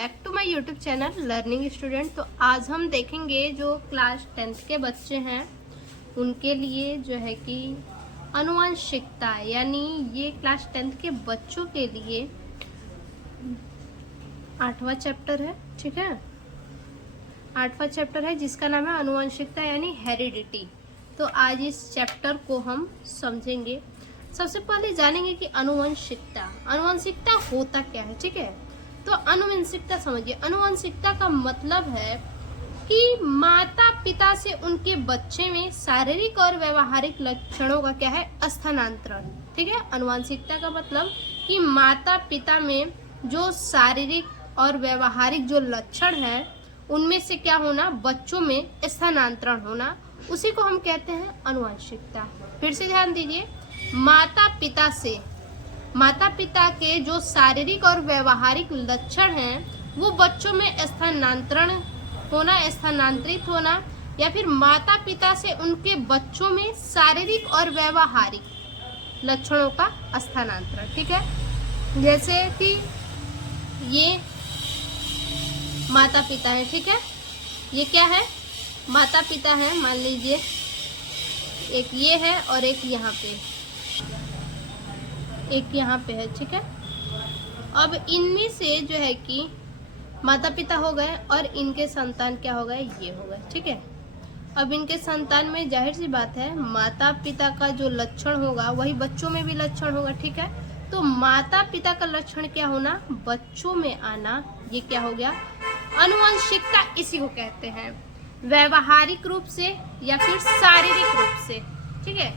Back to my YouTube channel learning student. तो आज हम देखेंगे जो क्लास 10th के बच्चे हैं उनके लिए जो है कि आनुवंशिकता, यानी ये क्लास 10th के बच्चों के लिए 8वां चैप्टर है। ठीक है, 8वां चैप्टर है जिसका नाम है आनुवंशिकता यानी हेरिडिटी। तो आज इस चैप्टर को हम समझेंगे। सबसे पहले जानेंगे कि आनुवंशिकता होता क्या है। ठीक है, तो आनुवंशिकता समझिए। आनुवंशिकता का मतलब है कि माता पिता से उनके बच्चे में शारीरिक और व्यवहारिक लक्षणों का क्या है, स्थानांतरण। ठीक है, आनुवंशिकता का मतलब कि माता पिता में जो शारीरिक और व्यवहारिक जो लक्षण है उनमें से क्या होना, बच्चों में स्थानांतरण होना, उसी को हम कहते हैं आनुवंशिकता। फिर से ध्यान दीजिए, माता पिता के जो शारीरिक और व्यवहारिक लक्षण हैं वो बच्चों में स्थानांतरण होना, स्थानांतरित होना, या फिर माता पिता से उनके बच्चों में शारीरिक और व्यवहारिक लक्षणों का स्थानांतरण। ठीक है, जैसे कि ये माता पिता है। ठीक है, ये क्या है, माता पिता है। मान लीजिए एक ये है और एक यहाँ पे है। ठीक है, अब इनमें से जो है कि माता पिता हो गए और इनके संतान क्या हो गए, ये हो गए। ठीक है, अब इनके संतान में जाहिर सी बात है माता पिता का जो लक्षण होगा वही बच्चों में भी लक्षण होगा। ठीक है, तो माता पिता का लक्षण क्या होना, बच्चों में आना, ये क्या हो गया, आनुवंशिकता। इसी को कहते हैं व्यवहारिक रूप से या फिर शारीरिक रूप से। ठीक है,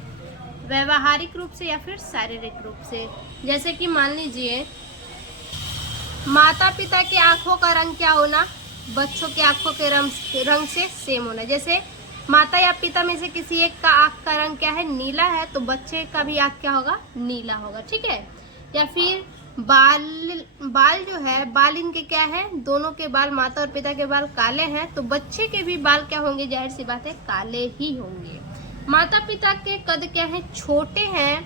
व्यवहारिक रूप से या फिर शारीरिक रूप से। जैसे कि मान लीजिए माता पिता की आंखों का रंग क्या होना, बच्चों की आंखों के रंग से सेम होना। जैसे माता या पिता में से किसी एक का आंख का रंग क्या है, नीला है, तो बच्चे का भी आंख क्या होगा, नीला होगा। ठीक है, या फिर बाल जो है, बाल इनके क्या है, दोनों के बाल, माता और पिता के बाल काले हैं, तो बच्चे के भी बाल क्या होंगे, जाहिर सी बात है काले ही होंगे। माता पिता के कद क्या है, छोटे हैं,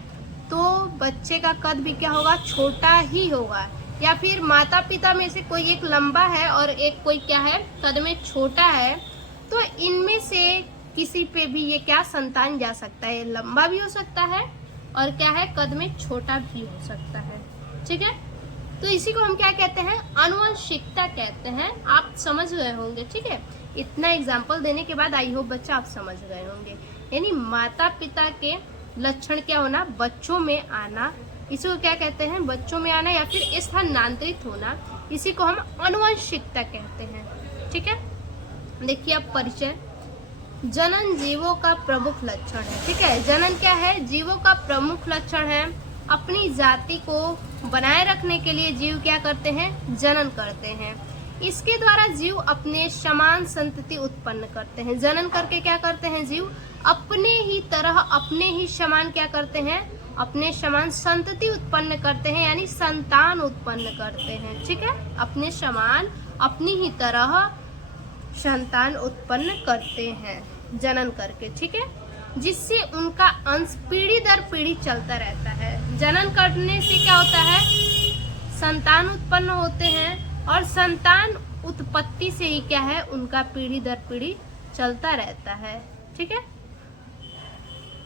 तो बच्चे का कद भी क्या होगा, छोटा ही होगा। या फिर माता पिता में से कोई एक लंबा है और एक कोई क्या है, कद में छोटा है, तो इनमें से किसी पे भी ये क्या संतान जा सकता है, लंबा भी हो सकता है और क्या है, कद में छोटा भी हो सकता है। ठीक है, तो इसी को हम क्या कहते हैं, आनुवंशिकता कहते हैं। आप समझ गए होंगे। ठीक है, इतना एग्जाम्पल देने के बाद आई होप बच्चा आप समझ गए होंगे। यानी माता पिता के लक्षण क्या होना, बच्चों में आना, इसी को क्या कहते हैं, बच्चों में आना या फिर स्थानांतरित होना, इसी को हम आनुवंशिकता कहते हैं। ठीक है, देखिए अब परिचय। जनन जीवों का प्रमुख लक्षण है। ठीक है, जनन क्या है, जीवों का प्रमुख लक्षण है। अपनी जाति को बनाए रखने के लिए जीव क्या करते हैं, जनन करते हैं। इसके द्वारा जीव अपने समान संतति उत्पन्न करते हैं। जनन करके क्या करते हैं, जीव अपने ही तरह, अपने ही समान क्या करते हैं, अपने समान संतति उत्पन्न करते हैं, यानी संतान उत्पन्न करते हैं। ठीक है, अपने समान, अपनी ही तरह संतान उत्पन्न करते हैं जनन करके। ठीक है, जिससे उनका अंश पीढ़ी दर पीढ़ी चलता रहता है। जनन करने से क्या होता है, संतान उत्पन्न होते हैं और संतान उत्पत्ति से ही क्या है, उनका पीढ़ी दर पीढ़ी चलता रहता है। ठीक है,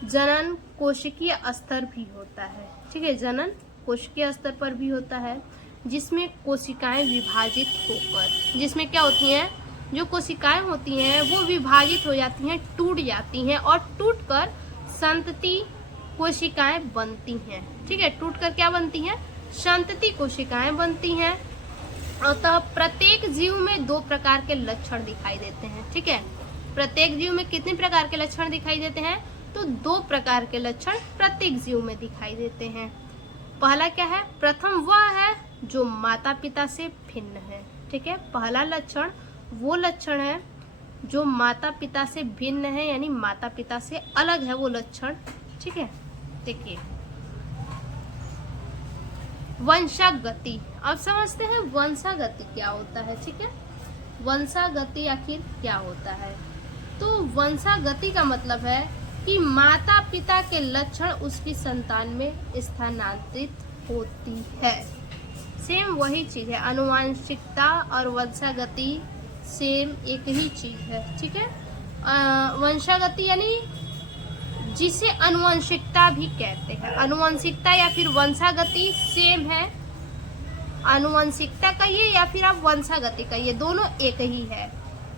जनन कोशिकीय स्तर भी होता है। ठीक है, जनन कोशिकीय स्तर पर भी होता है, जिसमें कोशिकाएं विभाजित होकर, जिसमें क्या होती हैं, जो कोशिकाएं होती हैं वो विभाजित हो जाती हैं, टूट जाती हैं और टूटकर संतति कोशिकाएं बनती हैं। ठीक है, टूटकर क्या बनती हैं, संतति कोशिकाएं बनती हैं। अतः प्रत्येक जीव में 2 प्रकार के लक्षण दिखाई देते हैं। ठीक है, प्रत्येक जीव में कितने प्रकार के लक्षण दिखाई देते हैं, तो 2 प्रकार के लक्षण प्रत्येक जीव में दिखाई देते हैं। पहला क्या है, प्रथम वह है जो माता पिता से भिन्न है। ठीक है, पहला लक्षण वो लक्षण है जो माता पिता से भिन्न है, यानी माता पिता से अलग है वो लक्षण। ठीक है, देखिए वंशागति। अब समझते हैं वंशागति क्या होता है। ठीक है, वंशागति आखिर क्या होता है, तो वंशागति का मतलब है कि माता पिता के लक्षण उसकी संतान में स्थानांतरित होती है। सेम वही चीज है। आनुवंशिकता और वंशागति सेम एक ही चीज है, ठीक है। वंशागति यानी जिसे आनुवंशिकता भी कहते हैं। आनुवंशिकता या फिर वंशागति सेम है। आनुवंशिकता कहिए या फिर आप वंशागति कहिए, दोनों एक ही है।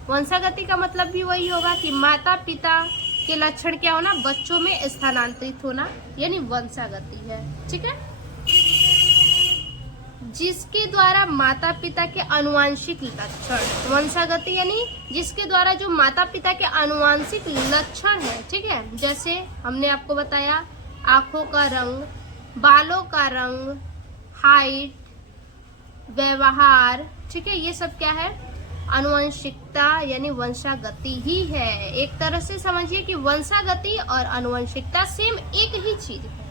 वंशागति का मतलब भी वही होगा कि माता पिता के लक्षण क्या होना, बच्चों में स्थानांतरित होना, यानी वंशागति है, ठीक है। जिसके द्वारा माता पिता के आनुवंशिक लक्षण, वंशागति यानी जिसके द्वारा जो माता पिता के आनुवंशिक लक्षण है, ठीक है। जैसे हमने आपको बताया आंखों का रंग, बालों का रंग, हाइट, व्यवहार, ठीक है, ये सब क्या है, आनुवंशिकता यानी वंशागति ही है। एक तरह से समझिए कि वंशागति और आनुवंशिकता सेम एक ही चीज है।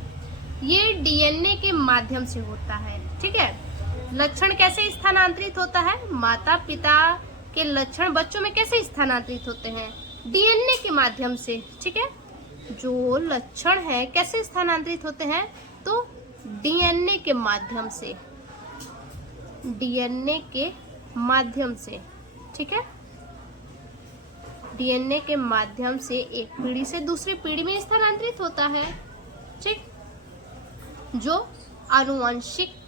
ये डीएनए के माध्यम से होता है, ठीक है। लक्षण कैसे स्थानांतरित होता है, माता पिता के लक्षण बच्चों में कैसे स्थानांतरित होते हैं, डीएनए के माध्यम से, ठीक है। जो लक्षण है कैसे स्थानांतरित होते हैं, तो डीएनए के माध्यम से, डीएनए के माध्यम से, ठीक है। डीएनए के माध्यम से एक पीढ़ी से दूसरी पीढ़ी में स्थानांतरित होता है, ठीक, जो आनुवंशिक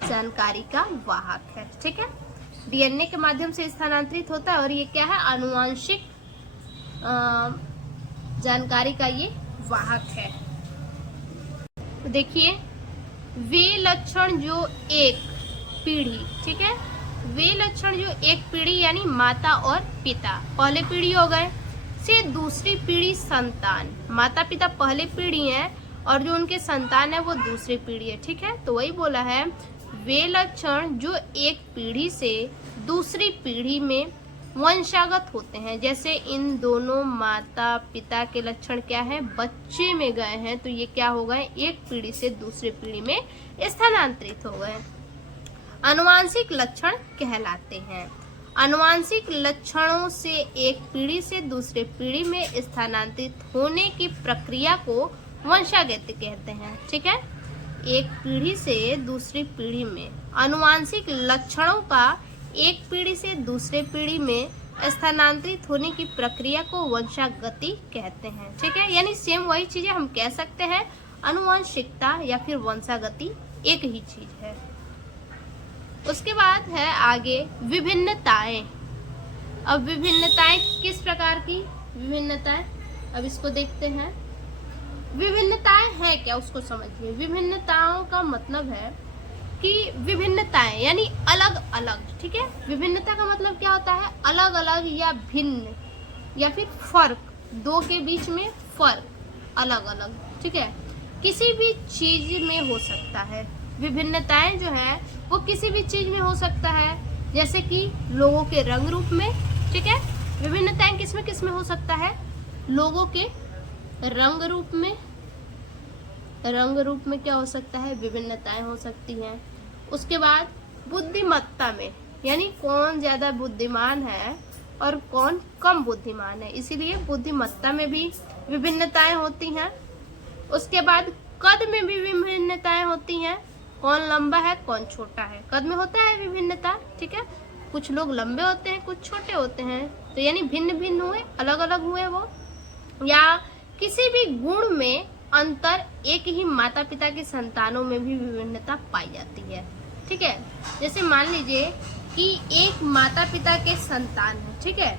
जानकारी का वाहक है, ठीक है। डीएनए के माध्यम से स्थानांतरित होता है और ये क्या है, आनुवंशिक जानकारी का ये वाहक है। तो देखिए वे लक्षण जो एक पीढ़ी, ठीक है, वे लक्षण जो एक पीढ़ी यानी माता और पिता, पहले पीढ़ी हो गए, से दूसरी पीढ़ी संतान, माता पिता पहले पीढ़ी है और जो उनके संतान है वो दूसरी पीढ़ी है, ठीक है। तो वही बोला है वे लक्षण जो एक पीढ़ी से दूसरी पीढ़ी में वंशागत होते हैं। जैसे इन दोनों माता पिता के लक्षण क्या है, बच्चे में गए हैं, तो ये क्या हो गए, एक पीढ़ी से दूसरी पीढ़ी में स्थानांतरित हो गए, आनुवांशिक लक्षण कहलाते हैं। आनुवांशिक लक्षणों से एक पीढ़ी से दूसरे पीढ़ी में स्थानांतरित होने की प्रक्रिया को वंशागति कहते हैं, ठीक है। एक पीढ़ी से दूसरी पीढ़ी में आनुवांशिक लक्षणों का एक पीढ़ी से दूसरे पीढ़ी में स्थानांतरित होने की प्रक्रिया को वंशागति कहते हैं, ठीक है। यानी सेम वही चीजें हम कह सकते हैं, आनुवंशिकता या फिर वंशागति एक ही चीज है। उसके बाद है आगे विभिन्नताएं। अब विभिन्नताएं किस प्रकार की विभिन्नताएं, अब इसको देखते हैं। विभिन्नताएं है क्या, उसको समझिए। विभिन्नताओं का मतलब है कि विभिन्नताएं यानी अलग अलग, ठीक है। विभिन्नता का मतलब क्या होता है, अलग अलग या भिन्न या फिर फर्क, दो के बीच में फर्क, अलग अलग, ठीक है। किसी भी चीज में हो सकता है, विभिन्नताएं जो है वो किसी भी चीज में हो सकता है, जैसे कि लोगों के रंग रूप में, ठीक है। विभिन्नताएं किसमें किसमें हो सकता है, लोगों के रंग रूप में, रंग रूप में क्या हो सकता है, विभिन्नताएं हो सकती हैं। उसके बाद बुद्धिमत्ता में, यानी कौन ज्यादा बुद्धिमान है और कौन कम बुद्धिमान है, इसीलिए बुद्धिमत्ता में भी विभिन्नताएं होती हैं। उसके बाद कद में भी विभिन्नताएं होती हैं, कौन लंबा है कौन छोटा है, कद में होता है विभिन्नता, ठीक है। कुछ लोग लंबे होते हैं कुछ छोटे होते हैं, तो यानी भिन्न भिन्न हुए, अलग अलग हुए वो। या किसी भी गुण में अंतर, एक ही माता पिता की संतानों में भी विभिन्नता पाई जाती है, ठीक है। जैसे मान लीजिए कि एक माता पिता के संतान है, ठीक है,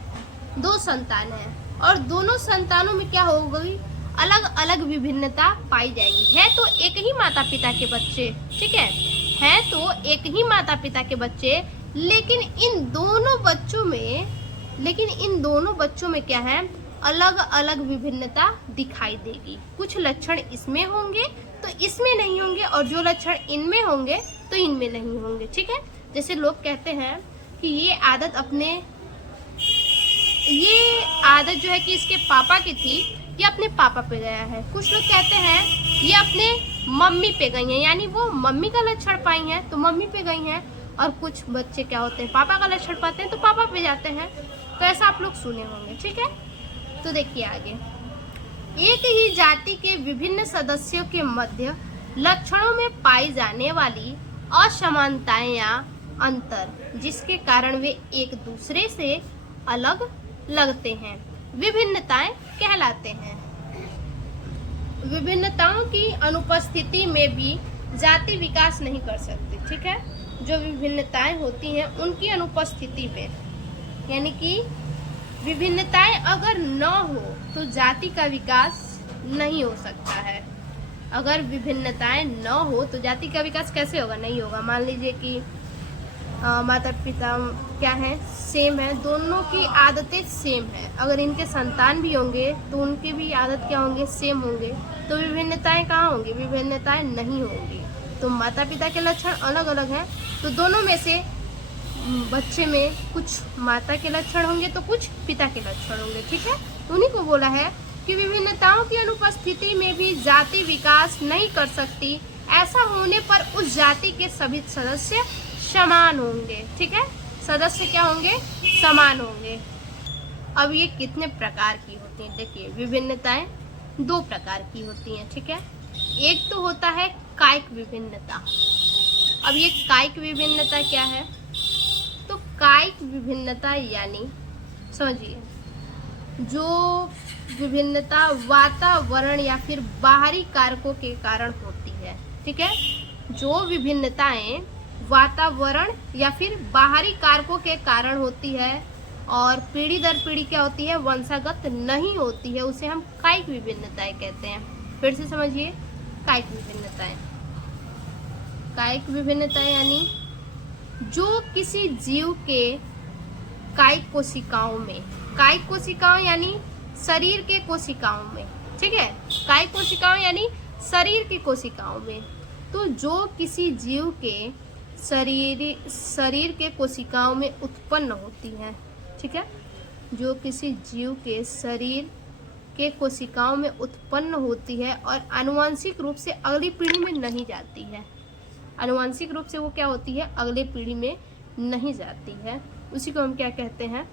दो संतान है और दोनों संतानों में क्या होगी, अलग अलग विभिन्नता पाई जाएगी। है तो एक ही माता पिता के बच्चे, ठीक है तो एक ही माता पिता के बच्चे, लेकिन इन दोनों बच्चों में क्या है, अलग अलग विभिन्नता दिखाई देगी। कुछ लक्षण इसमें होंगे तो इसमें नहीं होंगे, और जो लक्षण इनमें होंगे तो इनमें नहीं होंगे, ठीक है। जैसे लोग कहते हैं कि ये आदत जो है कि इसके पापा की थी, ये अपने पापा पे गया है। कुछ लोग कहते हैं ये अपने मम्मी पे गई हैं, यानी वो मम्मी का लक्षण पाई हैं तो मम्मी पे गई हैं। और कुछ बच्चे क्या होते हैं, पापा का लक्षण पाते हैं तो पापा पे जाते हैं। तो ऐसा आप लोग सुने होंगे, ठीक है। तो देखिए आगे, एक ही जाति के विभिन्न सदस्यों के मध्य लक्षणों में पाई जाने वाली असमानताएं या अंतर, जिसके कारण वे एक दूसरे से अलग लगते हैं, विभिन्नताएं कहलाते हैं। विभिन्नताओं की अनुपस्थिति में भी जाति विकास नहीं कर सकती, ठीक है। जो विभिन्नताएं होती हैं उनकी अनुपस्थिति में, यानी कि विभिन्नताएं अगर न हो तो जाति का विकास नहीं हो सकता है। अगर विभिन्नताएं न हो तो जाति का विकास कैसे होगा, नहीं होगा। मान लीजिए कि माता पिता क्या है, सेम है, दोनों की आदतें सेम है, अगर इनके संतान भी होंगे तो उनके भी आदत क्या होंगे, सेम होंगे, तो विभिन्नताएं कहाँ होंगी, विभिन्नताएं नहीं होंगी। तो माता पिता के लक्षण अलग अलग हैं, तो दोनों में से बच्चे में कुछ माता के लक्षण होंगे तो कुछ पिता के लक्षण होंगे, ठीक है। उन्हीं को बोला है कि विभिन्नताओं की अनुपस्थिति में भी जाति विकास नहीं कर सकती, ऐसा होने पर उस जाति के सभी सदस्य समान होंगे, ठीक है। सदस्य क्या होंगे, समान होंगे। अब ये कितने प्रकार की होती हैं, देखिए विभिन्नताएं 2 प्रकार की होती हैं, ठीक है। एक तो होता है कायिक विभिन्नता। अब ये कायिक विभिन्नता क्या है, तो कायिक विभिन्नता यानी समझिए, जो विभिन्नता वातावरण या फिर बाहरी कारकों के कारण होती है, ठीक है। जो विभिन्नताएं वातावरण या फिर बाहरी कारकों के कारण होती है और पीढ़ी दर पीढ़ी क्या होती है, वंशागत नहीं होती है, उसे हम कायिक विभिन्नताएं कहते हैं। फिर से समझिए, कायिक विभिन्नताएं। कायिक विभिन्नताएं यानी जो किसी जीव के कायिक कोशिकाओं में, कायिक कोशिकाओं यानी शरीर के कोशिकाओं में, ठीक है। कायिक कोशिकाओं यानी शरीर की कोशिकाओं में, तो जो किसी जीव के शरीर के कोशिकाओं में उत्पन्न होती है, ठीक है। जो किसी जीव के शरीर के कोशिकाओं में उत्पन्न होती है और आनुवंशिक रूप से अगली पीढ़ी में नहीं जाती है। आनुवंशिक रूप से वो क्या होती है, अगले पीढ़ी में नहीं जाती है, उसी को हम क्या कहते हैं,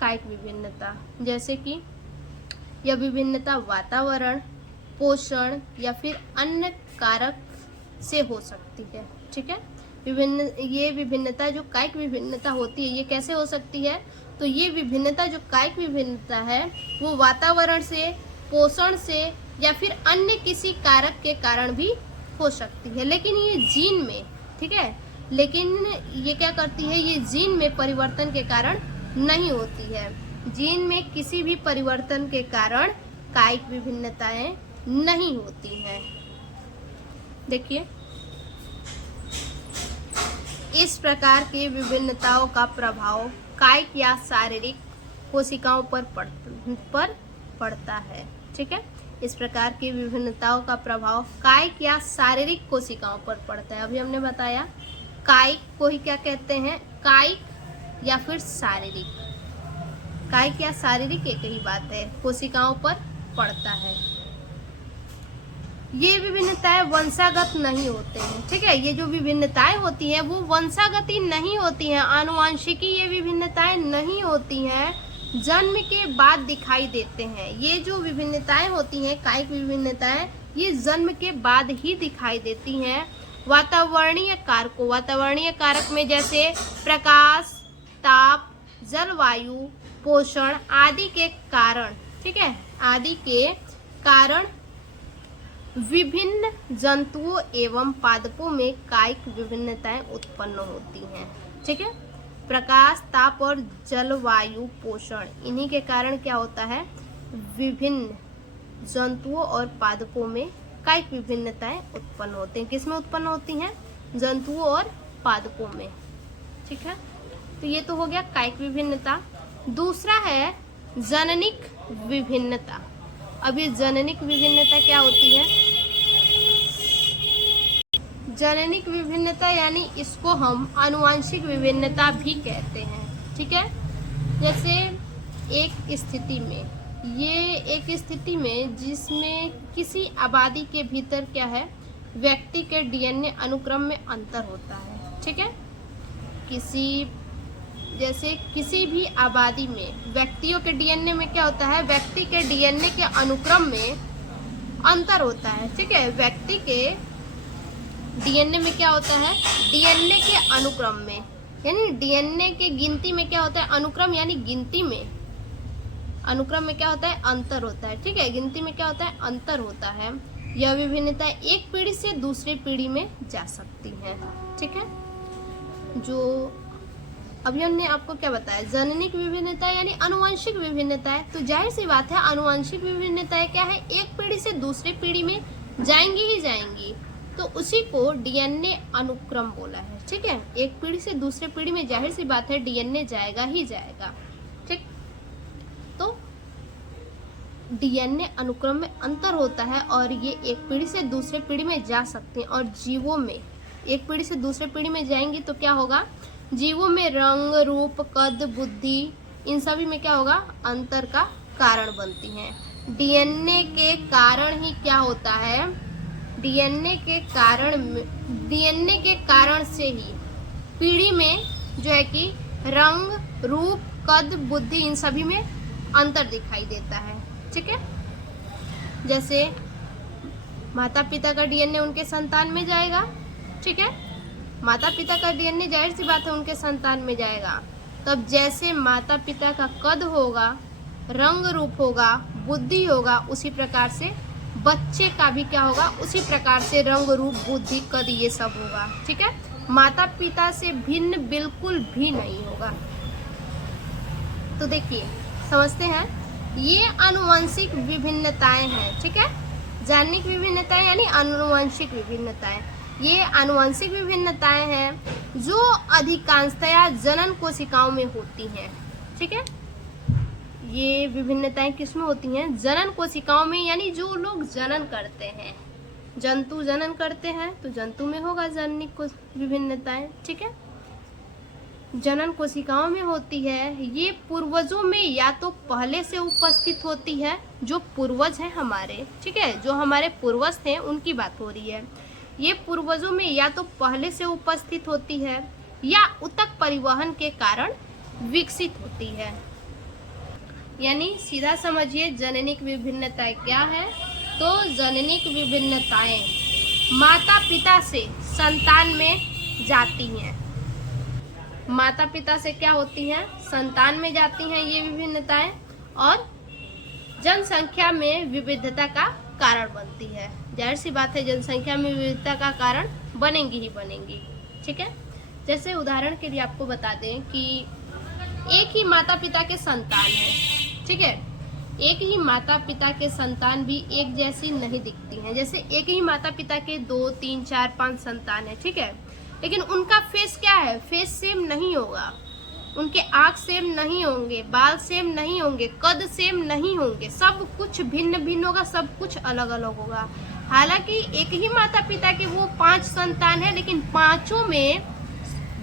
कायिक विभिन्नता। जैसे कि यह विभिन्नता वातावरण, पोषण या फिर अन्य कारक से हो सकती है, ठीक है। ये विभिन्नता जो कायिक विभिन्नता होती है, ये कैसे हो सकती है, तो ये विभिन्नता जो कायिक विभिन्नता है वो वातावरण से, पोषण से या फिर अन्य किसी कारक के कारण भी हो सकती है, लेकिन ये जीन में, ठीक है, लेकिन ये क्या करती है, ये जीन में परिवर्तन के कारण नहीं होती है। जीन में किसी भी परिवर्तन के कारण कायिक विभिन्नताएं नहीं होती हैं। देखिए, इस प्रकार की विभिन्नताओं का प्रभाव कायिक या शारीरिक कोशिकाओं पर पड़ता है, ठीक है। इस प्रकार की विभिन्नताओं का प्रभाव कायिक या शारीरिक कोशिकाओं पर पड़ता है। अभी हमने बताया कायिक को ही क्या कहते हैं, कायिक या फिर शारीरिक। कायिक या शारीरिक एक ही बात है, कोशिकाओं पर पड़ता है। ये विभिन्नताएं वंशागत नहीं होते हैं, ठीक है। ये जो विभिन्नताएं होती हैं वो वंशागति नहीं होती हैं, आनुवंशिकी ये विभिन्नताएं नहीं होती हैं, जन्म के बाद दिखाई देते हैं। ये जो विभिन्नताएं होती हैं, कायिक विभिन्नताएं, ये जन्म के बाद ही दिखाई देती हैं। वातावरणीय कारकों, वातावरणीय कारक में जैसे प्रकाश, ताप, जलवायु, पोषण आदि के कारण, ठीक है, आदि के कारण विभिन्न जंतुओं एवं पादपों में कायिक विभिन्नताएं उत्पन्न होती हैं, ठीक है। प्रकाश, ताप और जलवायु, पोषण, इन्हीं के कारण क्या होता है, विभिन्न जंतुओं और पादपों में कायिक विभिन्नताएं उत्पन्न होती हैं। किसमें उत्पन्न होती हैं, जंतुओं और पादपों में, ठीक है। तो ये तो हो गया कायिक विभिन्नता। दूसरा है जननिक विभिन्नता। अब ये जननिक विभिन्नता क्या होती है, जननिक विभिन्नता यानी इसको हम आनुवंशिक विभिन्नता भी कहते हैं, ठीक है। जैसे एक स्थिति में, ये एक स्थिति में जिसमें किसी आबादी के भीतर क्या है, व्यक्ति के डीएनए अनुक्रम में अंतर होता है, ठीक है। जैसे किसी भी आबादी में व्यक्तियों के डीएनए में क्या होता है, व्यक्ति के डीएनए के अनुक्रम में अंतर होता है, ठीक है। व्यक्ति के डीएनए में क्या होता है, डीएनए के अनुक्रम में, यानी डीएनए के गिनती में क्या होता है, अनुक्रम यानी गिनती में, अनुक्रम में क्या होता है, अंतर होता है। ठीक है, गिनती में क्या होता है, अंतर होता है। यह विभिन्नता एक पीढ़ी से दूसरी पीढ़ी में जा सकती है। ठीक है, जो अभी हमने आपको क्या बताया, जननिक विभिन्नता यानी आनुवंशिक विभिन्नता है। तो जाहिर सी बात है आनुवंशिक विभिन्नताएं क्या है, एक पीढ़ी से दूसरी पीढ़ी में जाएंगी ही जाएंगी, तो उसी को डीएनए अनुक्रम बोला है। ठीक है, एक पीढ़ी से दूसरी पीढ़ी में जाहिर सी बात है डीएनए जाएगा ही जाएगा। ठीक, तो डीएनए अनुक्रम में अंतर होता है और ये एक पीढ़ी से दूसरे पीढ़ी में जा सकते हैं। और जीवों में एक पीढ़ी से दूसरे पीढ़ी में जाएंगी तो क्या होगा, जीवों में रंग, रूप, कद, बुद्धि, इन सभी में क्या होगा, अंतर का कारण बनती हैं। डीएनए के कारण ही क्या होता है, डीएनए के कारण से ही पीढ़ी में जो है कि रंग, रूप, कद, बुद्धि, इन सभी में अंतर दिखाई देता है। ठीक है, जैसे माता पिता का डीएनए उनके संतान में जाएगा। ठीक है, माता पिता का डीएनए जाहिर सी बात है उनके संतान में जाएगा। तब जैसे माता पिता का कद होगा, रंग रूप होगा, बुद्धि होगा, उसी प्रकार से बच्चे का भी क्या होगा, उसी प्रकार से रंग रूप, बुद्धि, कद, ये सब होगा। ठीक है, माता पिता से भिन्न बिल्कुल भी नहीं होगा। तो देखिए, समझते हैं, ये आनुवंशिक विभिन्नताएं हैं। ठीक है, जननिक विभिन्नताएं यानी आनुवंशिक विभिन्नताएं, ये आनुवंशिक विभिन्नताएं हैं जो अधिकांशतया जनन कोशिकाओं में होती हैं। ठीक है, ये विभिन्नताएं किसमें होती हैं, जनन कोशिकाओं में, यानी जो लोग जनन करते हैं, जंतु जनन करते हैं तो जंतु में होगा जननिक विभिन्नताएं। ठीक है, जनन कोशिकाओं में होती है। ये पूर्वजों में या तो पहले से उपस्थित होती है, जो पूर्वज हैं हमारे, ठीक है, जो हमारे पूर्वज थे उनकी बात हो रही है। ये पूर्वजों में या तो पहले से उपस्थित होती है या ऊतक परिवहन के कारण विकसित होती है। यानी सीधा समझिए, जननिक विभिन्नताएं क्या है, तो जननिक विभिन्नताएं माता पिता से संतान में जाती हैं। माता पिता से क्या होती हैं, संतान में जाती हैं ये विभिन्नताएं, और जनसंख्या में विविधता का कारण बनती है। जाहिर सी बात है जनसंख्या में विविधता का कारण बनेंगी ही बनेंगी। ठीक है, जैसे उदाहरण के लिए आपको बता दें कि एक ही माता पिता के संतान है। ठीक है, एक ही माता पिता के संतान भी एक जैसी नहीं दिखती हैं। जैसे एक ही माता पिता के 2, 3, 4, 5 संतान है। ठीक है, लेकिन उनका फेस क्या है, फेस सेम नहीं होगा, उनके आँख सेम नहीं होंगे, बाल सेम नहीं होंगे, कद सेम नहीं होंगे, सब कुछ भिन्न भिन्न होगा, सब कुछ अलग अलग होगा। हालांकि एक ही माता पिता के वो 5 संतान है, लेकिन पांचों में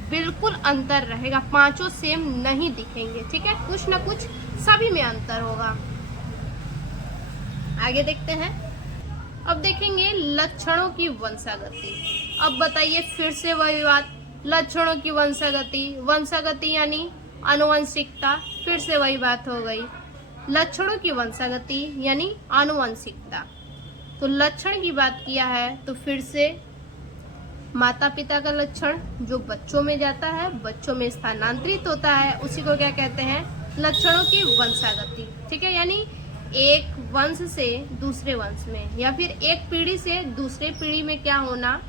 बिल्कुल अंतर रहेगा, पांचों सेम नहीं दिखेंगे। ठीक है, कुछ ना कुछ सभी में अंतर होगा। आगे देखते हैं, अब देखेंगे लक्षणों की वंशागति। अब बताइए फिर से वही बात, लक्षणों की वंशागति, वंशागति यानी आनुवंशिकता, फिर से वही बात हो गई। लक्षणों की वंशागति यानी आनुवंशिकता। तो लक्षण की बात किया है तो फिर से माता पिता का लक्षण जो बच्चों में जाता है, बच्चों में स्थानांतरित होता है, उसी को क्या कहते हैं, लक्षणों की वंशागति। ठीक है, यानी एक वंश से दूसरे वंश में या फिर एक पीढ़ी से दूसरे पीढ़ी में क्या होना,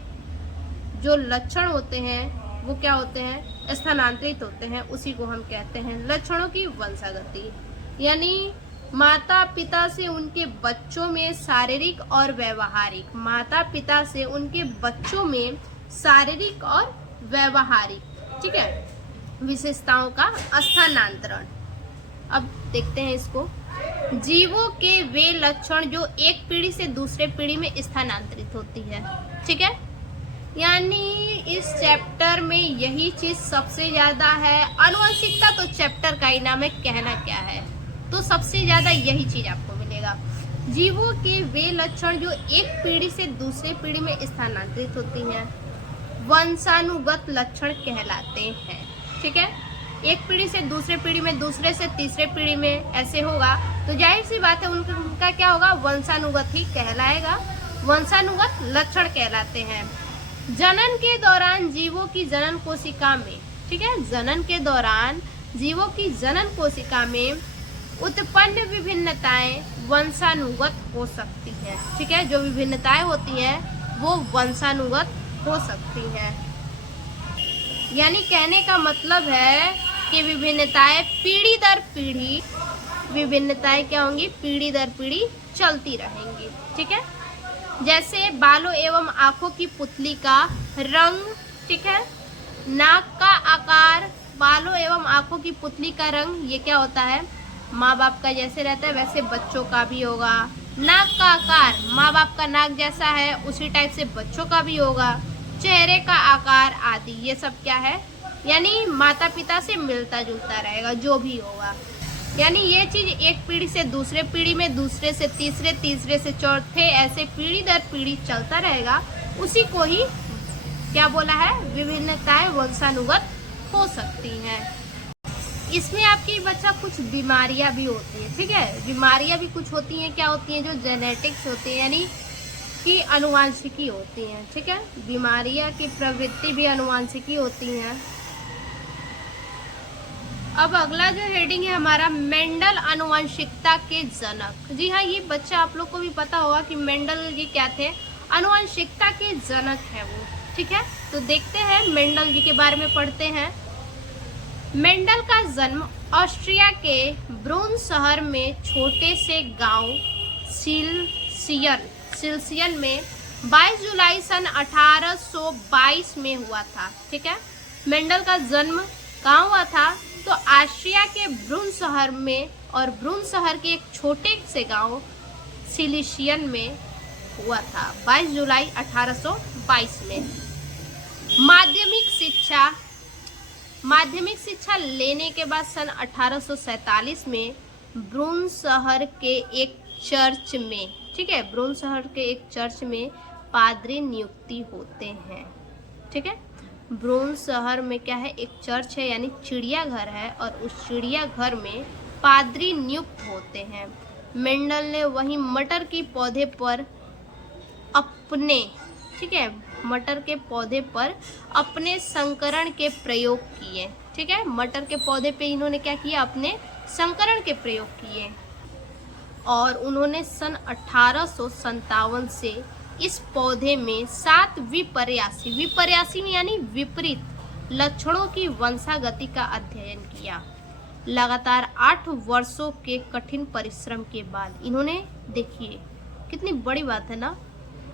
जो लक्षण होते हैं वो क्या होते हैं, स्थानांतरित होते हैं, उसी को हम कहते हैं लक्षणों की वंशागति। यानी माता पिता से उनके बच्चों में शारीरिक और व्यवहारिक, माता पिता से उनके बच्चों में शारीरिक और व्यवहारिक, ठीक है, विशेषताओं का स्थानांतरण। अब देखते हैं इसको, जीवों के वे लक्षण जो एक पीढ़ी से दूसरे पीढ़ी में स्थानांतरित होती है। ठीक है, यानी इस चैप्टर में यही चीज सबसे ज्यादा है। आनुवंशिकता तो चैप्टर का ही नाम है, कहना क्या है, तो सबसे ज्यादा यही चीज आपको मिलेगा। जीवों के वे लक्षण जो एक पीढ़ी से दूसरे पीढ़ी में स्थानांतरित होती हैं, वंशानुगत लक्षण कहलाते हैं। ठीक है, एक पीढ़ी से दूसरे पीढ़ी में, दूसरे से तीसरे पीढ़ी में ऐसे होगा, तो जाहिर सी बात है उनका क्या होगा, वंशानुगत ही कहलाएगा, वंशानुगत लक्षण कहलाते हैं। जनन के दौरान जीवों की जनन कोशिका में, ठीक है, जनन के दौरान जीवों की जनन कोशिका में उत्पन्न विभिन्नताएं वंशानुगत हो सकती हैं, ठीक है, जो विभिन्नताएं होती हैं वो वंशानुगत हो सकती हैं। यानी कहने का मतलब है कि विभिन्नताएं पीढ़ी दर पीढ़ी, विभिन्नताएं क्या होंगी, पीढ़ी दर पीढ़ी चलती रहेंगी, ठीक है। जैसे बालों एवं आंखों की पुतली का रंग, ठीक है, नाक का आकार, बालों एवं आंखों की पुतली का रंग, ये क्या होता है, माँ बाप का जैसे रहता है वैसे बच्चों का भी होगा। नाक का आकार, माँ बाप का नाक जैसा है उसी टाइप से बच्चों का भी होगा। चेहरे का आकार आदि, ये सब क्या है, यानी माता पिता से मिलता जुलता रहेगा जो भी होगा। यानी ये चीज एक पीढ़ी से दूसरे पीढ़ी में, दूसरे से तीसरे, तीसरे से चौथे, ऐसे पीढ़ी दर पीढ़ी चलता रहेगा। उसी को ही क्या बोला है, विभिन्नताएं वंशानुगत हो सकती हैं। इसमें आपकी बच्चा कुछ बीमारियां भी होती हैं, ठीक है, बीमारियां भी कुछ होती हैं, क्या होती हैं, जो जेनेटिक्स होते हैं यानी कि अनुवांशिकी होती हैं, ठीक है, बीमारियां की प्रवृत्ति भी अनुवांशिकी होती हैं। अब अगला जो हेडिंग है हमारा, मेंडल अनुवांशिकता के जनक। जी हाँ, ये बच्चा आप लोग को भी पता होगा कि मेंडल जी क्या थे, अनुवांशिकता के जनक है वो, ठीक है। तो देखते हैं मेंडल जी के बारे में पढ़ते हैं। मेंडल का जन्म ऑस्ट्रिया के ब्रून शहर में छोटे से गांव सिल्सियन में 22 जुलाई सन 1822 में हुआ था, ठीक है। मेंडल का जन्म कहाँ हुआ था, तो ऑस्ट्रिया के ब्रून शहर में, और ब्रून शहर के एक छोटे से गांव सिलिशियन में हुआ था 22 जुलाई 1822 में। माध्यमिक शिक्षा लेने के बाद सन 1847 में ब्रून शहर के एक चर्च में, ठीक है, ब्रून शहर के एक चर्च में पादरी नियुक्ति होते हैं, ठीक है। ब्रून शहर में क्या है, एक चर्च है यानी चिड़ियाघर है, और उस चिड़ियाघर में पादरी नियुक्त होते हैं। मेंडल ने वहीं मटर के पौधे पर अपने, ठीक है, मटर के पौधे पर अपने संकरण के प्रयोग किए, ठीक है, मटर के पौधे पे इन्होंने क्या किया, अपने संकरण के प्रयोग किए। और उन्होंने सन 1857 से इस पौधे में 7 विपर्यासी में यानी विपरीत लक्षणों की वंशागति का अध्ययन किया। लगातार 8 वर्षों के कठिन परिश्रम के बाद इन्होंने, देखिए कितनी बड़ी बात है ना,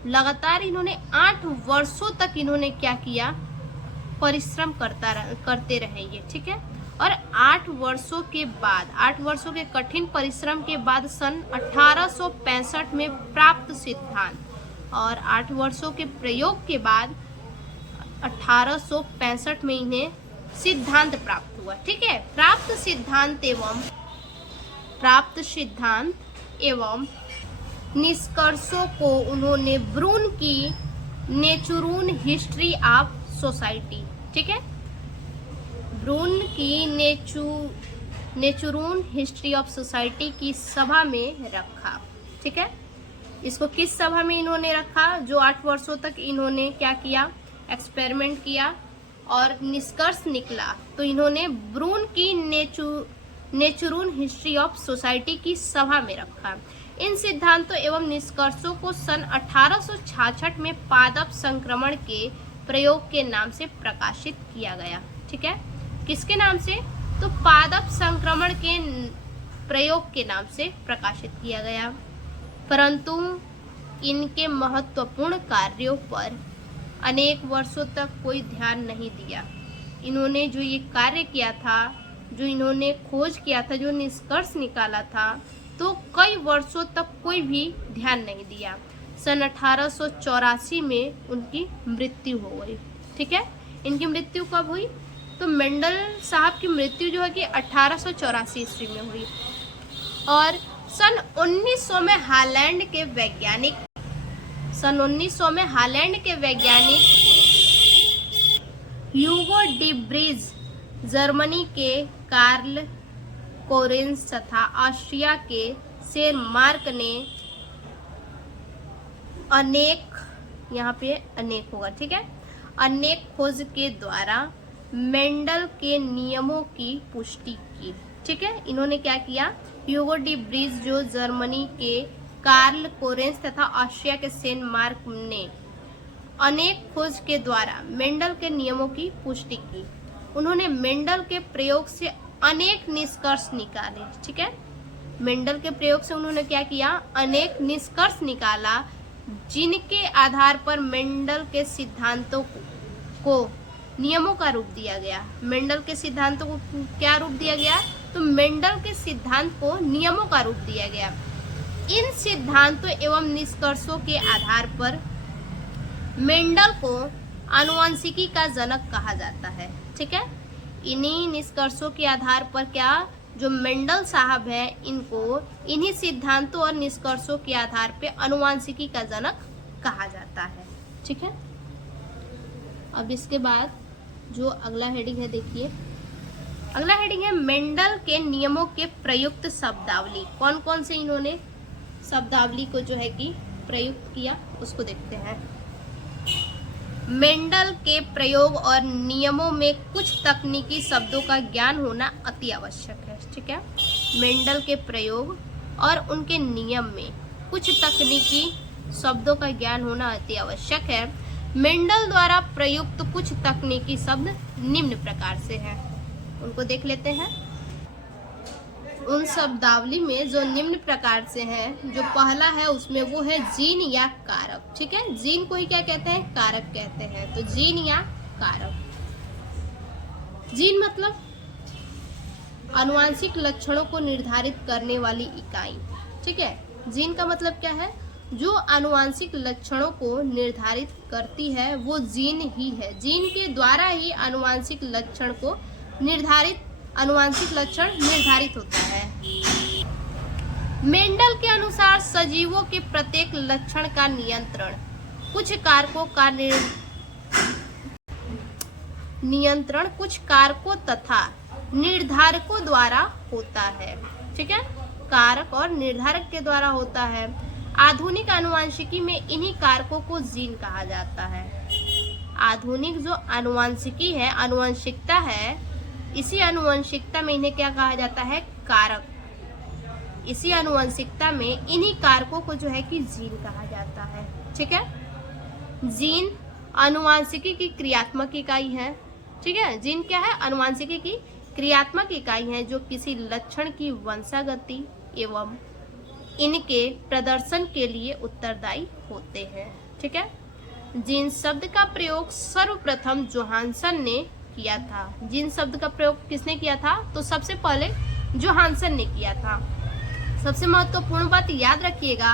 लगातार इन्होंने 8 वर्षों तक इन्होंने क्या किया, परिश्रम करते रहे ये, ठीक है। और 8 वर्षों के बाद, 8 वर्षों के कठिन परिश्रम के बाद सन 1865 में प्राप्त सिद्धांत, और 8 वर्षों के प्रयोग के बाद 1865 में इन्हें सिद्धांत प्राप्त हुआ, ठीक है। प्राप्त सिद्धांत एवं निष्कर्षों को उन्होंने ब्रून की नेचुरून हिस्ट्री ऑफ सोसाइटी, ठीक है, ब्रून की नेचुरून हिस्ट्री ऑफ सोसाइटी की सभा में रखा, ठीक है। इसको किस सभा में इन्होंने रखा, जो 8 वर्षों तक इन्होंने क्या किया, एक्सपेरिमेंट किया और निष्कर्ष निकला, तो इन्होंने ब्रून की नेचुरून हिस्ट्री ऑफ सोसाइटी की सभा में रखा। इन सिद्धांतों एवं निष्कर्षों को सन 1866 में पादप संक्रमण के प्रयोग के नाम से प्रकाशित किया गया, ठीक है, किसके नाम से, तो पादप संक्रमण के प्रयोग के नाम से प्रकाशित किया गया। परंतु इनके महत्वपूर्ण कार्यों पर अनेक वर्षों तक कोई ध्यान नहीं दिया। इन्होंने जो ये कार्य किया था, जो इन्होंने खोज किया था, जो निष्कर्ष निकाला था, तो कई वर्षों तक कोई भी ध्यान नहीं दिया। सन 1884 में उनकी मृत्यु हो गई, ठीक है। इनकी मृत्यु कब हुई, तो मेंडल साहब की मृत्यु जो है कि 1884 ईस्वी में हुई। और सन 1900 में हालैंड के वैज्ञानिक ह्यूगो डी ब्रिज, जर्मनी के कार्ल कोरेंस तथा ऑस्ट्रिया के शेरमार्क ने अनेक, यहाँ पे अनेक होगा, ठीक है, अनेक खोज के द्वारा मेंडल के नियमों की पुष्टि की। ठीक है, इन्होंने क्या किया, ह्यूगो डी ब्रीज जो जर्मनी के कार्ल कोरेंस तथा ऑस्ट्रिया के सेंट मार्क ने अनेक खोज के द्वारा मेंडल के नियमों की पुष्टि की। उन्होंने मेंडल के प्रयोग से अनेक निष्कर्ष निकाले। ठीक है, मेंडल के प्रयोग से उन्होंने क्या किया, अनेक निष्कर्ष निकाला, जिनके आधार पर मेंडल के सिद्धांतों को नियमों का रूप दिया गया। मेंडल के सिद्धांतों को क्या रूप दिया गया, तो मेंडल के सिद्धांत को नियमों का रूप दिया गया। इन सिद्धांतों एवं निष्कर्षों के आधार पर मेंडल को आनुवंशिकी का जनक कहा जाता है। ठीक है, इन्हीं निष्कर्षों के आधार पर क्या, जो मेंडल साहब है, इनको इन्हीं सिद्धांतों और निष्कर्षों के आधार पर आनुवंशिकी का जनक कहा जाता है। ठीक है, अब इसके बाद जो अगला हेडिंग है, देखिए अगला हेडिंग है मेंडल के नियमों के प्रयुक्त शब्दावली। कौन कौन से इन्होंने शब्दावली को जो है कि प्रयुक्त किया, उसको देखते हैं। मेंडल के प्रयोग और नियमों में कुछ तकनीकी शब्दों का ज्ञान होना अति आवश्यक है। ठीक है, मेंडल के प्रयोग और उनके नियम में कुछ तकनीकी शब्दों का ज्ञान होना अति आवश्यक है। मेंडल द्वारा प्रयुक्त कुछ तकनीकी शब्द निम्न प्रकार से हैं, उनको देख लेते हैं। उन शब्दावली में जो निम्न प्रकार से हैं, जो पहला है उसमें वो है जीन या कारक। ठीक है, जीन को ही क्या कहते हैं, कारक कहते हैं। तो जीन या कारक, जीन मतलब आनुवंशिक लक्षणों को निर्धारित करने वाली इकाई। ठीक है, जीन का मतलब क्या है, जो आनुवंशिक लक्षणों को निर्धारित करती है वो जीन ही है। जीन के द्वारा ही आनुवंशिक लक्षण को आनुवंशिक लक्षण निर्धारित होता है। मेंडल के अनुसार सजीवों के प्रत्येक लक्षण का नियंत्रण कुछ कारकों तथा निर्धारकों द्वारा होता है। ठीक है, कारक और निर्धारक के द्वारा होता है। आधुनिक आनुवंशिकी में इन्हीं कारकों को जीन कहा जाता है। आधुनिक जो आनुवंशिकी है, आनुवंशिकता है, इसी आनुवंशिकता में इन्हें क्या कहा जाता है, कारक। इसी आनुवंशिकता में इन्हीं कारकों को जो है कि जीन कहा जाता है। ठीक है, जीन आनुवंशिकी की क्रियात्मक इकाई है। ठीक है, जीन क्या है, आनुवंशिकी की क्रियात्मक इकाई है, जो किसी लक्षण की वंशागति एवं इनके प्रदर्शन के लिए उत्तरदायी होते हैं। ठीक है, जीन शब्द का प्रयोग सर्वप्रथम जोहानसन ने किया था। जीन शब्द का प्रयोग किसने किया था, तो सबसे पहले जोहानसन ने किया था। सबसे महत्वपूर्ण बात याद रखिएगा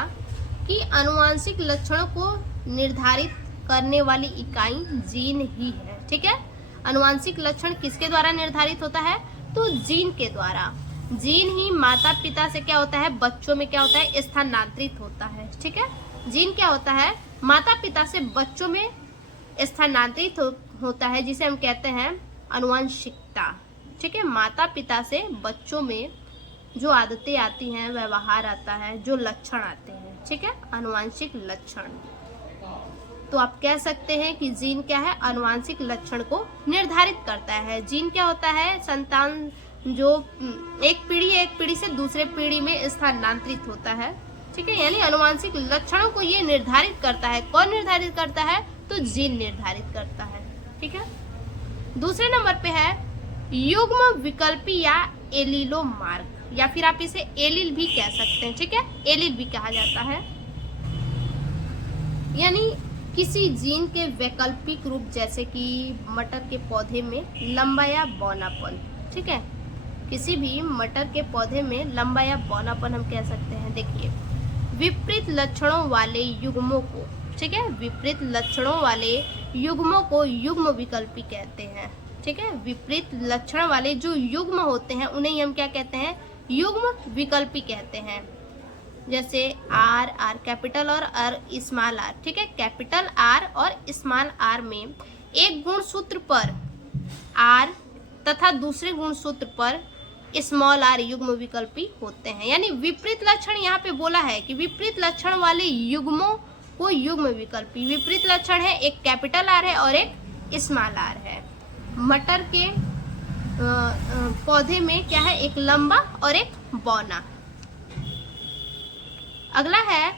कि आनुवंशिक लक्षणों को निर्धारित करने वाली इकाई जीन ही है। ठीक है, आनुवंशिक लक्षण किसके द्वारा निर्धारित होता है, तो जीन के द्वारा। जीन ही माता पिता से क्या होता है, बच्चों में क्या होता है, स्थानांतरित होता है। ठीक है, जीन क्या होता है, माता पिता से बच्चों में स्थानांतरित होता है, जिसे हम कहते हैं आनुवंशिकता। ठीक है, माता पिता से बच्चों में जो आदतें आती हैं, व्यवहार आता है, जो लक्षण आते हैं। ठीक है, आनुवंशिक लक्षण। तो आप कह सकते हैं कि जीन क्या है, आनुवंशिक लक्षण को निर्धारित करता है। जीन क्या होता है, संतान जो एक पीढ़ी से दूसरे पीढ़ी में स्थानांतरित होता है। ठीक है, यानी आनुवंशिक लक्षणों को ये निर्धारित करता है। कौन निर्धारित करता है, तो जीन निर्धारित करता है। ठीक है, दूसरे नंबर पे है युग्म विकल्पी या एलीलो मार्ग, या फिर आप इसे एलील भी कह सकते हैं। ठीक है, एलील भी कहा जाता है, यानी किसी जीन के वैकल्पिक रूप, जैसे कि मटर के पौधे में लंबा या बौनापन। ठीक है, किसी भी मटर के पौधे में लंबा या बौनापन हम कह सकते हैं। देखिए, विपरीत लक्षणों वाले युग्मों को, ठीक है, विपरीत लक्षणों वाले युग्मों को युग्म विकल्पी कहते हैं। ठीक है, विपरीत लक्षण वाले जो युग्म होते हैं उन्हें हम क्या कहते हैं, युग्म विकल्पी कहते हैं। जैसे आर, आर कैपिटल और आर स्मॉल आर। ठीक है, कैपिटल आर और स्मॉल आर में एक गुणसूत्र पर आर तथा दूसरे गुणसूत्र पर स्मॉल आर युग्म विकल्पी होते हैं। यानी विपरीत लक्षण यहाँ पे बोला है कि विपरीत लक्षण वाले युग्मों को युग्म विकल्पी। विपरीत लक्षण है, एक कैपिटल आर है और एक स्मॉल आर है। मटर के पौधे में क्या है, एक लंबा और एक बौना। अगला है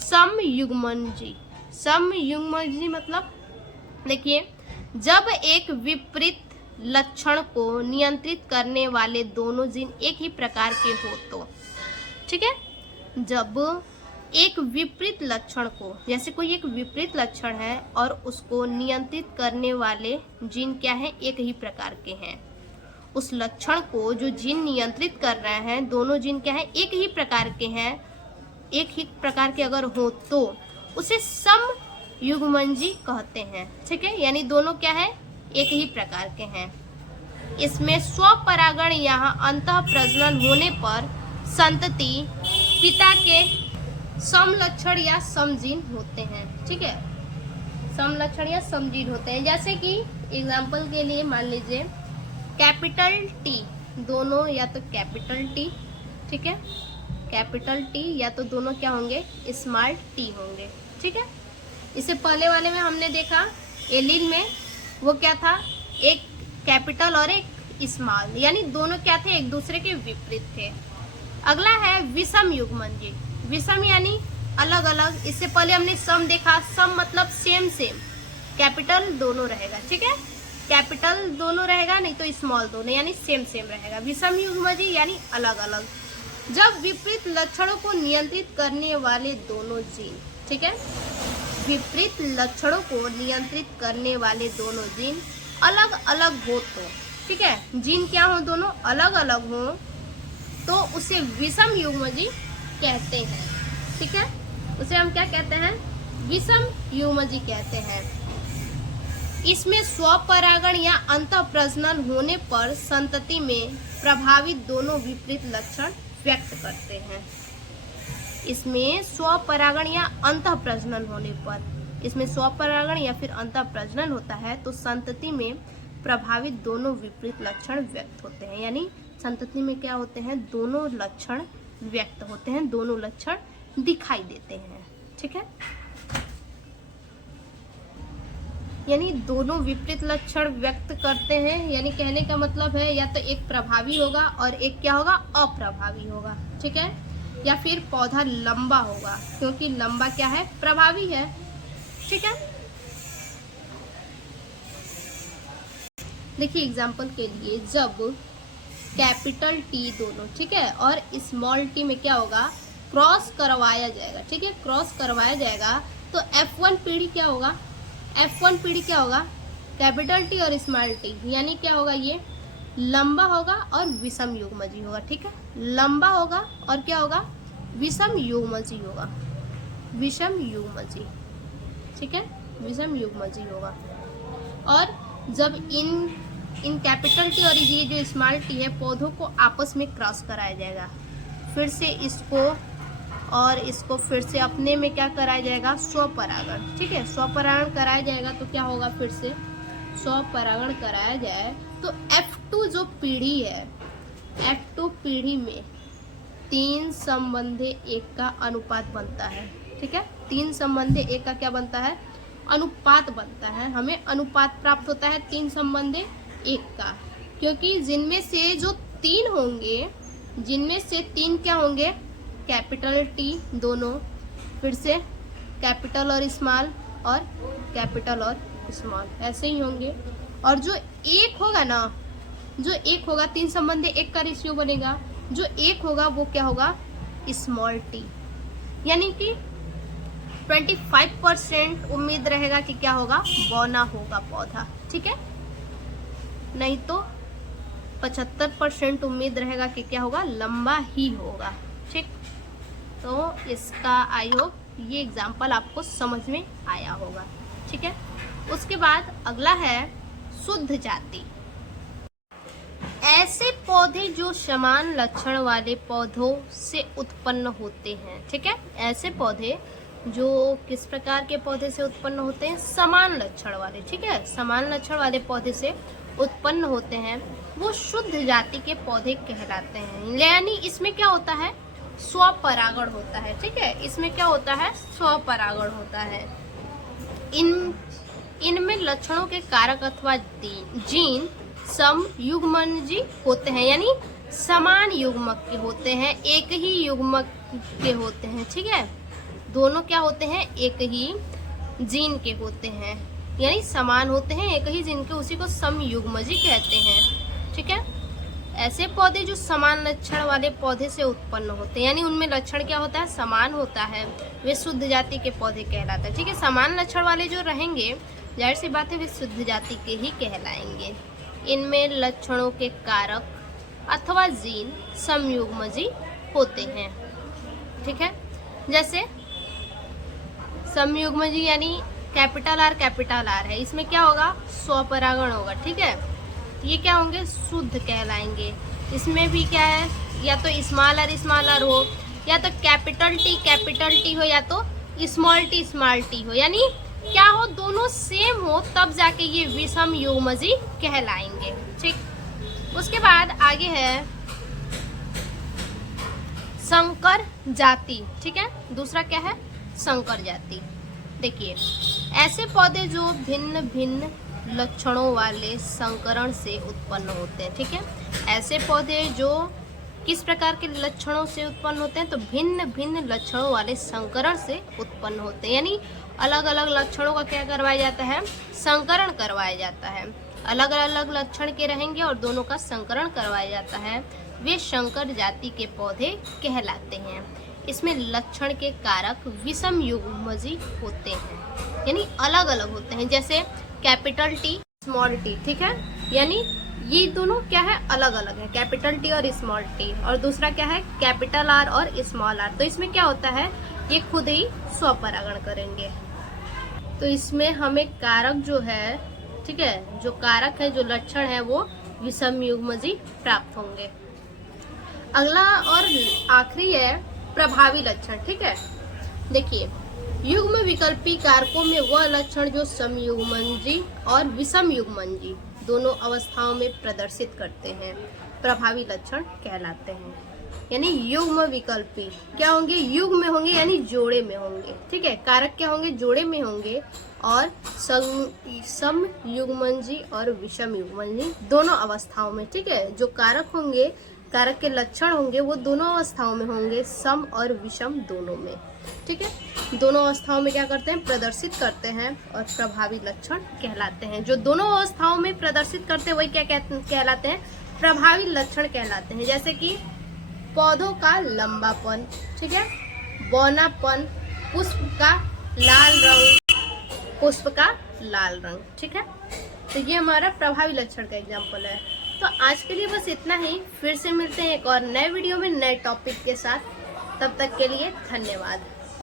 समयुग्मनजी। समयुग्मनजी मतलब देखिए, जब एक विपरीत लक्षण को नियंत्रित करने वाले दोनों जीन एक ही प्रकार के हो तो, ठीक है। जब एक विपरीत लक्षण को, जैसे कोई एक विपरीत लक्षण है और उसको नियंत्रित करने वाले जीन क्या है, एक ही प्रकार के हैं। उस लक्षण को जो जीन नियंत्रित कर रहे हैं, दोनों जीन क्या है, एक ही प्रकार के हैं, एक ही प्रकार के अगर हो तो उसे समयुग्मनजी कहते हैं, ठीक है। यानी दोनों क्या है, एक ही प्रकार के हैं। इसमें स्वपरागण या अंतः प्रजनन होने पर संतति पिता के समलक्षण या समजीन होते हैं, ठीक है। समलक्षण या समजीन होते हैं। जैसे कि एग्जाम्पल के लिए मान लीजिए कैपिटल टी, दोनों या तो कैपिटल टी, ठीक है, कैपिटल टी, या तो दोनों क्या होंगे, स्मॉल टी होंगे, ठीक है। इससे पहले वाले में हमने देखा एलील में वो क्या था, एक कैपिटल और एक स्मॉल, यानी दोनों क्या थे, एक दूसरे के विपरीत थे। अगला है विषम युग्मनजी। विषम यानी अलग अलग। इससे पहले हमने सम देखा, सम मतलब सेम सेम, कैपिटल दोनों रहेगा, ठीक है, कैपिटल दोनों रहेगा, नहीं तो स्मॉल दोनों, यानी सेम सेम रहेगा। विषम युग्मनजी यानी अलग अलग। जब विपरीत लक्षणों को नियंत्रित करने वाले दोनों जीन, ठीक है, विपरीत लक्षणों को नियंत्रित करने वाले दोनों जीन अलग अलग हो तो, ठीक है, जीन क्या हो, दोनों अलग अलग हो तो उसे विषम युग्मनजी कहते हैं, ठीक है। उसे हम क्या कहते हैं, विषम युग्मनजी कहते हैं। इसमें स्वपरागण या अंतः प्रजनन होने पर संतति में प्रभावित दोनों विपरीत लक्षण व्यक्त करते हैं। इसमें स्वपरागण या अंतः प्रजनन होने पर, इसमें स्वपरागण या फिर अंतः प्रजनन होता है तो संतति में प्रभावित दोनों विपरीत लक्षण व्यक्त होते हैं। यानी संतति में क्या होते हैं, दोनों लक्षण व्यक्त होते हैं, दोनों लक्षण दिखाई देते हैं, ठीक है। यानी दोनों विपरीत लक्षण व्यक्त करते हैं, यानी कहने का मतलब है या तो एक प्रभावी होगा और एक क्या होगा, अप्रभावी होगा, ठीक है। या फिर पौधा लंबा होगा, क्योंकि लंबा क्या है, प्रभावी है, ठीक है। देखिए एग्जाम्पल के लिए, जब कैपिटल टी दोनों, ठीक है, और स्मॉल टी में क्या होगा, क्रॉस करवाया जाएगा, ठीक है, क्रॉस करवाया जाएगा तो F1 पीढ़ी क्या होगा, F1 पीढ़ी क्या होगा, कैपिटल टी और स्मॉल टी, यानी क्या होगा, ये लंबा होगा और विषम युग्मनजी होगा, ठीक है, लंबा होगा और क्या होगा, विषम युग्मनजी होगा, विषम युग्मनजी, ठीक है, विषम युग्मनजी होगा। और जब इन कैपिटल टी और ये जो स्मॉल टी है, पौधों को आपस में क्रॉस कराया जाएगा, फिर से इसको और इसको फिर से अपने में क्या कराया जाएगा, स्वपरागण, ठीक है, स्वपरागण कराया जाएगा तो क्या होगा, फिर से स्वपरागण कराया जाए तो F2 जो पीढ़ी है, F2 पीढ़ी में 3 संबंधी 1 का अनुपात बनता है, ठीक है, 3 संबंधी 1 का क्या बनता है, अनुपात बनता है। हमें अनुपात प्राप्त होता है 3 संबंधी 1 का, क्योंकि जिनमें से जो 3 होंगे, जिनमें से 3 क्या होंगे, कैपिटल टी दोनों, फिर से कैपिटल और स्मॉल और कैपिटल और स्मॉल, ऐसे ही होंगे। और जो 1 होगा ना, जो 1 होगा, 3 संबंधी 1 का रेशियो बनेगा, जो 1 होगा वो क्या होगा, स्मॉल टी, यानी कि 25% उम्मीद रहेगा कि क्या होगा, बौना होगा पौधा, ठीक है, नहीं तो 75% उम्मीद रहेगा कि क्या होगा, लंबा ही होगा, ठीक। तो इसका आई होप ये एग्जाम्पल आपको समझ में आया होगा, ठीक है। उसके बाद अगला है शुद्ध जाति। ऐसे पौधे जो समान लक्षण वाले पौधों से उत्पन्न होते हैं, ठीक है, ऐसे पौधे जो किस प्रकार के पौधे से उत्पन्न होते हैं, समान लक्षण वाले, ठीक है, समान लक्षण वाले पौधे से उत्पन्न होते हैं, वो शुद्ध जाति के पौधे कहलाते हैं। यानी इसमें क्या होता है, स्वपरागण होता है, ठीक है, इसमें क्या होता है, स्वपरागण होता है। इनमें लक्षणों के कारक अथवा जीन समयुग्मजी होते हैं, यानी समान युग्मक के होते हैं, एक ही युग्मक के होते हैं। ठीक है, दोनों क्या होते हैं, एक ही जीन के होते हैं, यानी समान होते हैं, एक ही जीन के, उसी को समयुग्मजी कहते हैं। ठीक है, ऐसे पौधे जो समान लक्षण वाले पौधे से उत्पन्न होते हैं, यानी उनमें लक्षण क्या होता है, समान होता है, वे शुद्ध जाति के पौधे कहलाते हैं। ठीक है, समान लक्षण वाले जो रहेंगे, जाहिर सी बात है वे शुद्ध जाति के ही कहलाएंगे। इनमें लक्षणों के कारक अथवा जीन समयुग्मजी होते हैं। ठीक है, जैसे समयुग्मजी यानी कैपिटल आर है, इसमें क्या होगा, स्वपरागण होगा। ठीक है, ये क्या होंगे, शुद्ध कहलाएंगे। इसमें भी क्या है, या तो स्मॉल आर हो, या तो कैपिटल टी हो, या तो स्मॉल टी हो, यानी क्या हो, दोनों सेम हो, तब जाके ये विषम युग्मजी कहलाएंगे। ठीक, उसके बाद आगे है संकर जाति। ठीक है, दूसरा क्या है, संकर जाति। देखिए, ऐसे पौधे जो भिन्न भिन्न लक्षणों वाले संकरण से उत्पन्न होते हैं। ठीक है, ऐसे पौधे जो किस प्रकार के लक्षणों से उत्पन्न होते हैं, तो भिन्न भिन्न लक्षणों वाले संकरण से उत्पन्न होते हैं, यानी अलग अलग लक्षणों का क्या करवाया जाता है, संकरण करवाया जाता है। अलग अलग लक्षण के रहेंगे और दोनों का संकरण करवाया जाता है, वे संकर जाति के पौधे कहलाते हैं। इसमें लक्षण के कारक विषम युग्मजी होते हैं, यानी अलग अलग होते हैं, जैसे कैपिटल टी स्मॉल टी। ठीक है, यानी ये दोनों क्या है, अलग अलग है, कैपिटल टी और स्मॉल टी। और दूसरा क्या है, कैपिटल आर और स्मॉल आर। तो इसमें क्या होता है, ये खुद ही स्वपरागण करेंगे। तो इसमें हमें कारक जो है, ठीक है, जो कारक है, जो लक्षण है, वो विषम युग्मजी प्राप्त होंगे। अगला और आखिरी है प्रभावी लक्षण। ठीक है, देखिए, युग्म विकल्पी कारकों में वह लक्षण जो समयुग्मजी और विषम युग्मजी दोनों अवस्थाओं में प्रदर्शित करते हैं, प्रभावी लक्षण कहलाते हैं। यानी युग्म विकल्पी क्या होंगे, युग्म में होंगे, यानी जोड़े में होंगे। ठीक है, कारक क्या होंगे, जोड़े में होंगे, और समयुग्मजी और विषम युग्मजी दोनों अवस्थाओं में। ठीक है, जो कारक होंगे, कारक के लक्षण होंगे, वो दोनों अवस्थाओं में होंगे, सम और विषम दोनों में। ठीक है, दोनों अवस्थाओं में क्या करते हैं, प्रदर्शित करते हैं, और प्रभावी लक्षण कहलाते हैं। जो दोनों अवस्थाओं में प्रदर्शित करते हैं वही क्या कहलाते हैं, प्रभावी लक्षण कहलाते हैं। जैसे कि पौधों का लंबापन, ठीक है, बौनापन, पुष्प का लाल रंग। ठीक है, तो ये हमारा प्रभावी लक्षण का एग्जाम्पल है। तो आज के लिए बस इतना ही, फिर से मिलते हैं एक और नए वीडियो में नए टॉपिक के साथ। तब तक के लिए धन्यवाद।